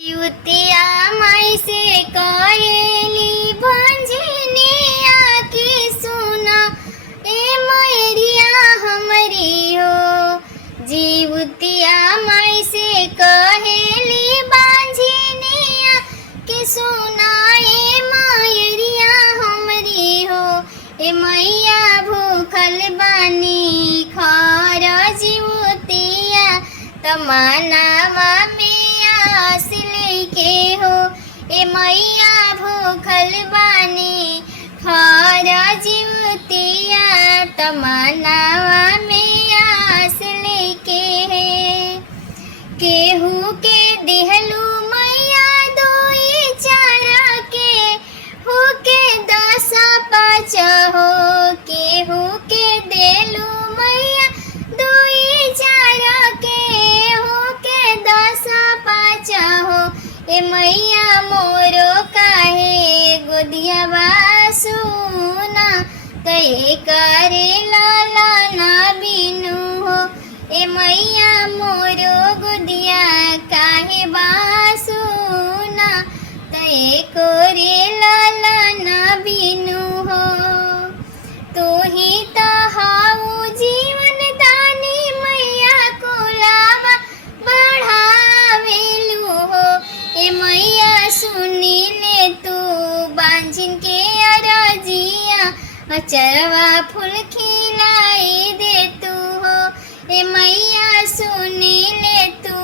युतिया माई से कहेली भंजनिया की सुना ए मैरिया हमरी हो। जीवतिया माई से कहेली भंजनिया की सुना ए मैरिया हमरी हो। ए मैया भूखल बानी खर जीवतिया तमन्नावा में आस लेके हो। ए मैया भूखल बानी खर जीवतिया तमन्नावा में आस लेके है। केहू के दिहलू मैया दोई चारा के हो के 10 5 हो। केहू के देलू मैया दोई चारा के हो के 10 5 हो। ए मैया मोरो काहे गोदिया बासुना तय करे लाला ना बिनु हो। ए मैया मोरो गोदिया काहे बासुना तय करे लाला ना बिनु हो। तू ही तो हाउ जीवन दानी मैया को लावा बढ़ावेलू हो। ए मैया सुनी ले तू बांझिन के अरजिया अचरवा फूल खिलाई दे तू हो। ए मैया सुनी ले तू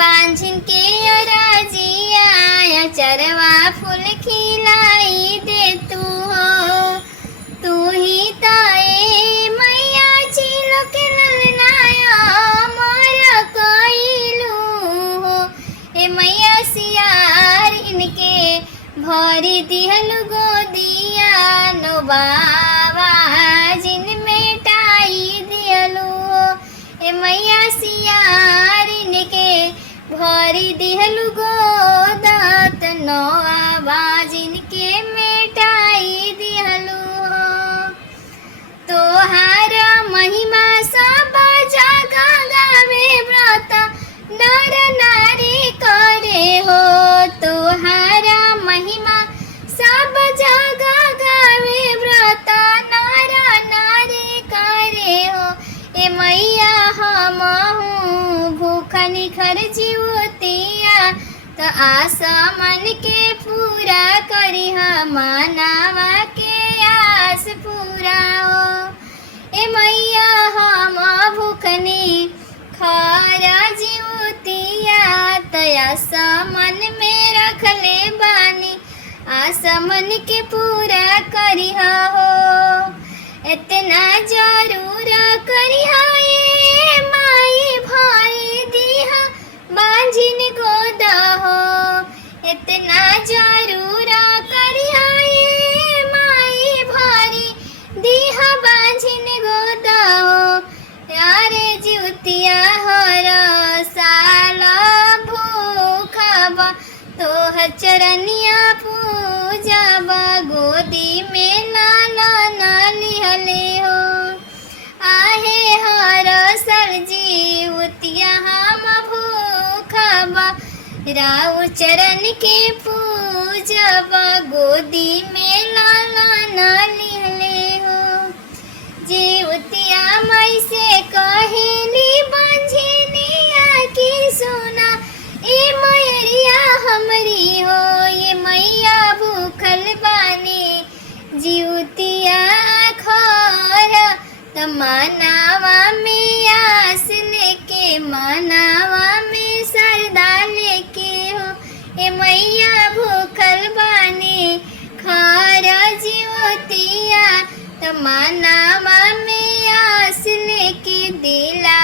बांझिन के अरजिया अचरवा फूल खिलाई दे तू हो। तू ही ताए मैया चिलो के ललनाया मोर कइलू हो। ए मैया सियार इनके भरी दिहलु गोदिया नो बाबा जिन मेटाई दिहलु हो। ए मैया सियार इनके भरी दिहलु गोदत नो आवाज इनके मेटाई दिहलु हो। तोहार महिमा सब जगह गावे व्रत नर नारी करे हो। तोहार महिमा सब जगह गावे व्रत नर नारी करे हो। ए मैया हमहू भूखा निखर जीवतिया तो आसमान के पूरा करी मानवा के आस पूरा हो। ए मैया हम भूखनी खरा जीवतिया तया आसमान में रखले बानी आसमान के पूरा करी हो। इतना जरूर करी ए माई भरी दिहा बांझिन गोद हो। इतना जरूर करी ए माई भरी दिहा बांझिन गोद हो। यारे जीवतिया हर साल भूखबा तोहर चरनिया पूजबा गोदी में नाला लिहले हो। आहे हर सर जीवतिया हम भूखबा राउ चरण के पूजबा गोदी में नाला लिहले हो। जीवतिया माई से कहेली बंझनिया की सुना ए मैरिया हमरी हो। ये मैया भूखल बानी जीवतिया खर तमन्नावा में आस लेके मनावा में सरदा लेके हो। ए मैया भूखल बानी खर जीवतिया तमन्नावा में आस लेके दिला